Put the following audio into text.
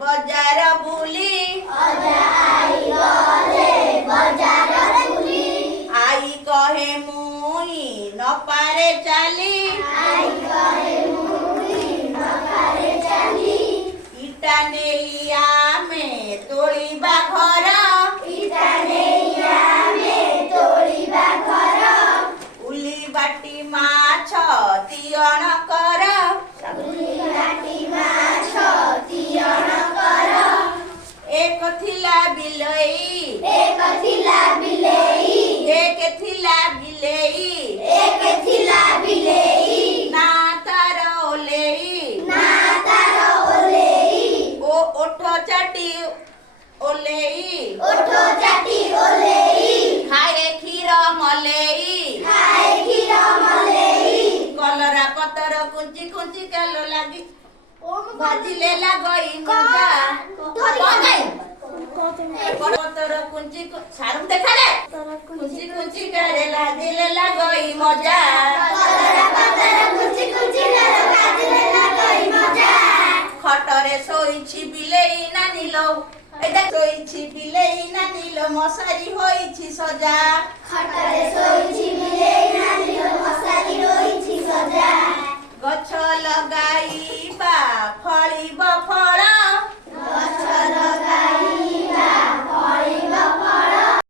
बजार बुली आई कहे मुई न पारे चाली इटा नेई आमे तोड़ीबा घर उली बाटी माछ तियण कर एक थिला बिलई ना तार ओलेई ओ ओठ चाटी ओलेई खाए क्षीर मलेई कलरा पतर कुंची कुंची कालो लागी भाजिले लागई मजा पतर कुंची सारू देखा रे कुंची कुंची करे लागिले लागई मजा खटरे सोईछि बिलेई नानिलो एदा सोईछि बिलेई नानिलो मशारी होईछि सजा खटरे सोईछि बिलेई नानिलो मशारी होईछि सजा